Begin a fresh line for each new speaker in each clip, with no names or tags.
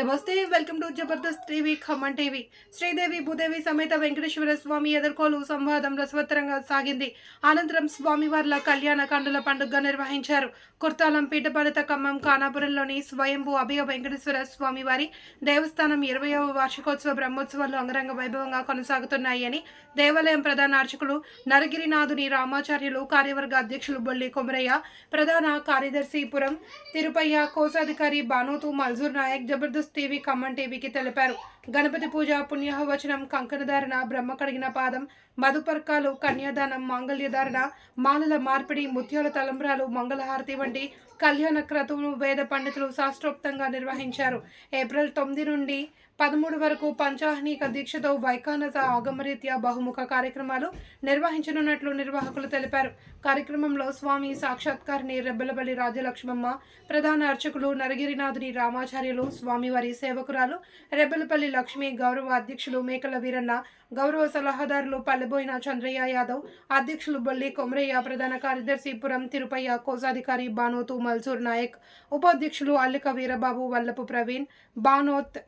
నమస్తే welcome to Jabardasth TV Khammam TV. Sridevi Bhudevi సమేత వెంకటేశ్వర స్వామి ఎదుర్కోలు సంవాదం రసవత్తరంగా సాగింది. అనంతరం స్వామివార్ల కళ్యాణ కండుల పండుగ నిర్వహించారు. కుర్తాలం పీఠపాలిత ఖమ్మం కానాపురంలోని స్వయంభూ అభయ వెంకటేశ్వర స్వామి వారి దేవస్థానం ఇరవయవ వార్షికోత్సవ బ్రహ్మోత్సవాలు అంగరంగ వైభవంగా కొనసాగుతున్నాయని దేవాలయం ప్రధాన అర్చకులు నరగిరినాథుని రామాచార్యులు కార్యవర్గ అధ్యక్షులు బొల్లి కొమరయ్య ప్రధాన కార్యదర్శి పురం తిరుపయ్య కోశాధికారి బానోతు మల్జూర్ నాయక్ జబర్దస్త్ టీవీ ఖమ్మం టీవీకి తెలిపారు. గణపతి పూజ పుణ్యహవచనం కంకణధారణ బ్రహ్మ కడిగిన పాదం మధుపర్కాలు కన్యాదానం మాంగళ్యధారణ మాలల మార్పిడి ముత్యాల తలంబ్రాలు మంగళహారతి వంటి కళ్యాణ క్రతువులు వేద పండితులు శాస్త్రోక్తంగా నిర్వహించారు. ఏప్రిల్ తొమ్మిది నుండి పదమూడు వరకు పంచాహ్నిక దీక్షతో వైకానస ఆగమరీత్యా బహుముఖ కార్యక్రమాలు నిర్వహించనున్నట్లు నిర్వాహకులు తెలిపారు. కార్యక్రమంలో స్వామి సాక్షాత్కారిని రెబ్బలబల్లి రాజలక్ష్మమ్మ ప్రధాన అర్చకులు నరగిరినాథుని రామాచార్యులు స్వామివారి సేవకురాలు రెబ్బలపల్లి లక్ష్మి గౌరవ అధ్యక్షులు మేకల వీరన్న గౌరవ సలహాదారులు పల్లెబోయిన చంద్రయ్య యాదవ్ అధ్యక్షులు బొల్లి కొమరయ్య ప్రధాన కార్యదర్శి పురం తిరుపయ్య కోశాధికారి బానోతు మల్సూర్ నాయక్ ఉపాధ్యక్షులు అల్లిక వీరబాబు వల్లపు ప్రవీణ్ బానోత్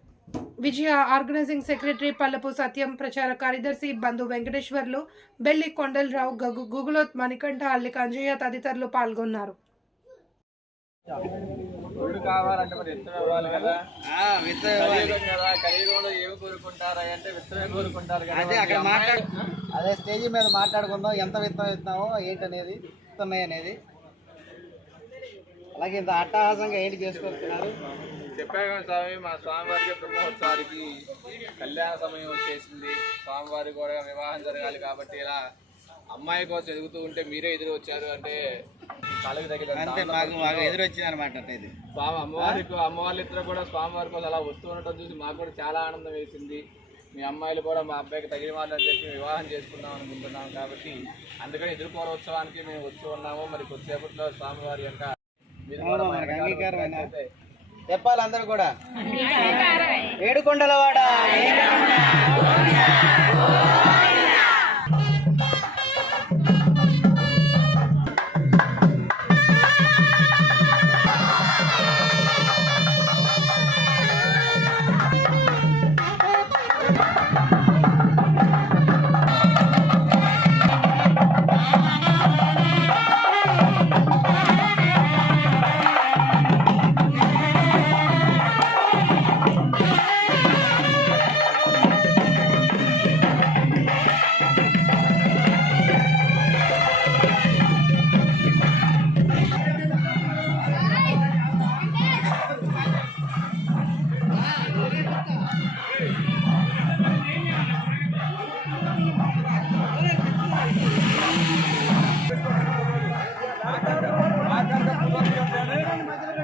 విజయ ఆర్గనైజింగ్ సెక్రటరీ పల్లపు సత్యం ప్రచార కార్యదర్శి బంధు వెంకటేశ్వర్లు బెల్లి కొండలరావు గగు గుగులోత్ మణికంఠ అల్లిక అంజయ్య తదితరులు పాల్గొన్నారు.
అదే స్టేజ్ మీద మాట్లాడుకుందాం ఎంత విత్తనం ఇస్తున్నామో ఏంటి అనేది ఇస్తున్నాయి అనేది. అలాగే ఇంత అట్టహాసంగా ఏంటి చేసుకొస్తున్నారు?
చెప్పాము స్వామి మా స్వామివారికి బ్రహ్మోత్సవానికి కళ్యాణ సమయం వచ్చేసింది. స్వామివారికి కూడా వివాహం జరగాలి కాబట్టి ఇలా అమ్మాయి కోసం ఎదుగుతూ ఉంటే మీరే ఎదురు వచ్చారు అంటే కాళ్ళకి తగిన
మాకు ఎదురొచ్చింది అనమాట ఇది
స్వామి అమ్మవారికి అమ్మవారి ఇద్దరు కూడా స్వామివారి కోసం అలా వస్తూ ఉండటం చూసి మాకు కూడా చాలా ఆనందం వేసింది. మీ అమ్మాయిలు కూడా మా అబ్బాయికి తగిన వాళ్ళని చెప్పి వివాహం చేసుకుందాం అనుకుంటున్నాం కాబట్టి అందుకని ఎదుర్కోనోత్సవానికి మేము వస్తూ ఉన్నాము. మరి కొద్దిసేపట్లో స్వామివారి యొక్క
చెప్పాలి అందరూ కూడా. ఏడుకొండలవాడ.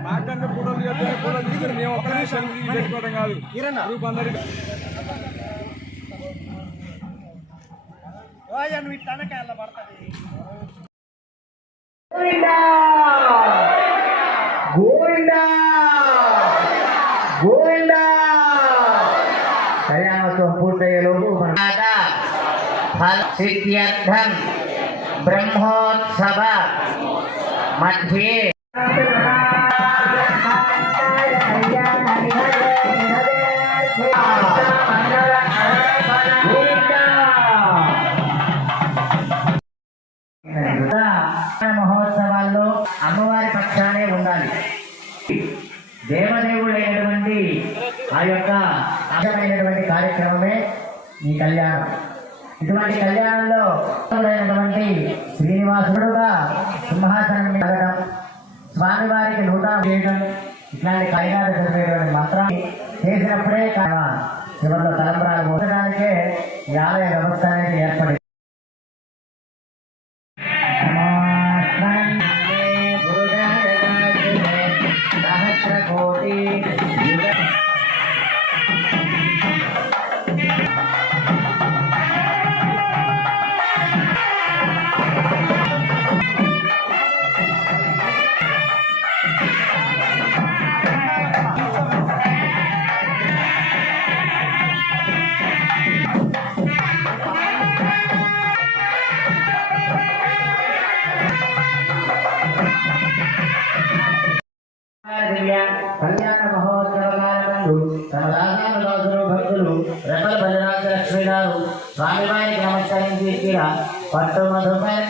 మాకంటే ఫోటోలు చెప్తే ఫోటోలు దిగురు మేము ఒక్క నిమిషం పెట్టుకోవడం కాదు గ్రూప్ అందరికి
కళ్యాణోత్సవం పూర్తయ్యేలోపు సిద్ధ్యర్థం బ్రహ్మోత్సవ మధ్యే. కార్యక్రమమే ఈ కళ్యాణం. ఇటువంటి కళ్యాణంలో అయినటువంటి శ్రీనివాసుడుగా సింహాసనం మీద ఎక్కడం, స్వామివారికి నూతన చేయడం ఇట్లాంటి కార్యాలు జరిపేటువంటి మంత్రాన్ని చేసినప్పుడే చివరిలో తలంబరాలు పోసడానికే ఈ ఆలయ వ్యవస్థ అనేది ఏర్పడింది. తమ దాదాపు రోజులు భక్తులు రెపల బలిరాజలక్ష్మి గారు స్వామివారికి నమస్కరించి ఇక్కడ పట్టు మధుపయం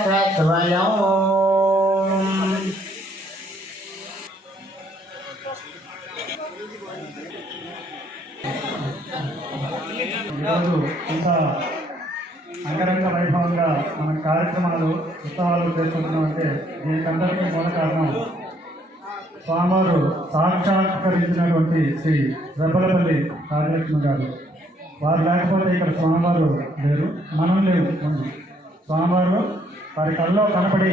ఈరోజు ఇంత అంగరంగ వైభవంగా మన కార్యక్రమాలు ఉత్సవాలు చేసుకుంటున్నామంటే దీనికందరికీ మూల కారణం స్వామివారు సాక్షాత్కరించినటువంటి శ్రీ రెబ్బలపల్లి కార్యలక్ష్మి గారు. వారు లేకపోతే ఇక్కడ స్వామివారు లేరు మనం లేదు స్వామివారు వారి కళ్ళలో కనపడి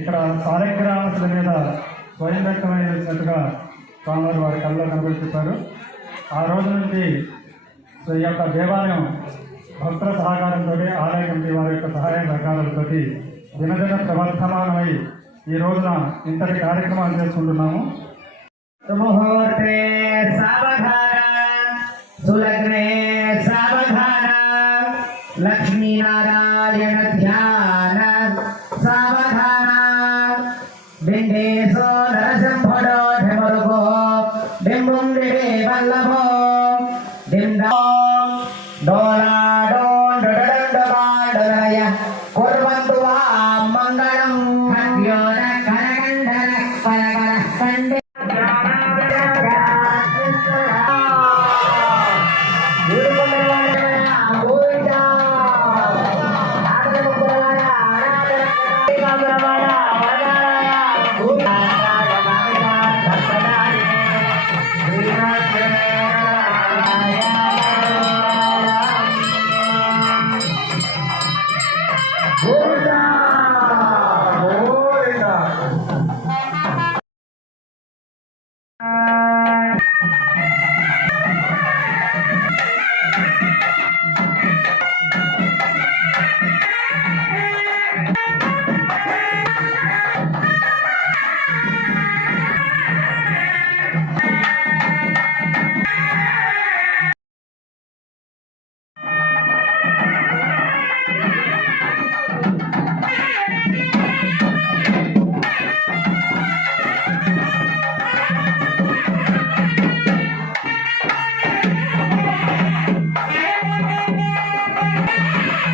ఇక్కడ సారగ్రామస్తుల మీద స్వయం వ్యక్తమైనట్టుగా స్వామివారు వారి కళ్ళలో కనబడి చెప్పారు. ఆ రోజు నుంచి ఈ యొక్క దేవాలయం భక్తుల సహకారంతో ఆలయ కమిటీ వారి యొక్క సహాయ సహకారాలతో దినదిన ప్రవర్ధమానమై ఈ రోజున ఇంతటి కార్యక్రమాలు చేసుకుంటున్నాము
ముహూర్తే సావధాన సులగ్నే సావధాన లక్ష్మీనారాయణ ధ్యాన సావధాన. బిందేశో నరసింహుడో ఢమరుగో బింబుం దివే వల్లభో బిందో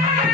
Thank you.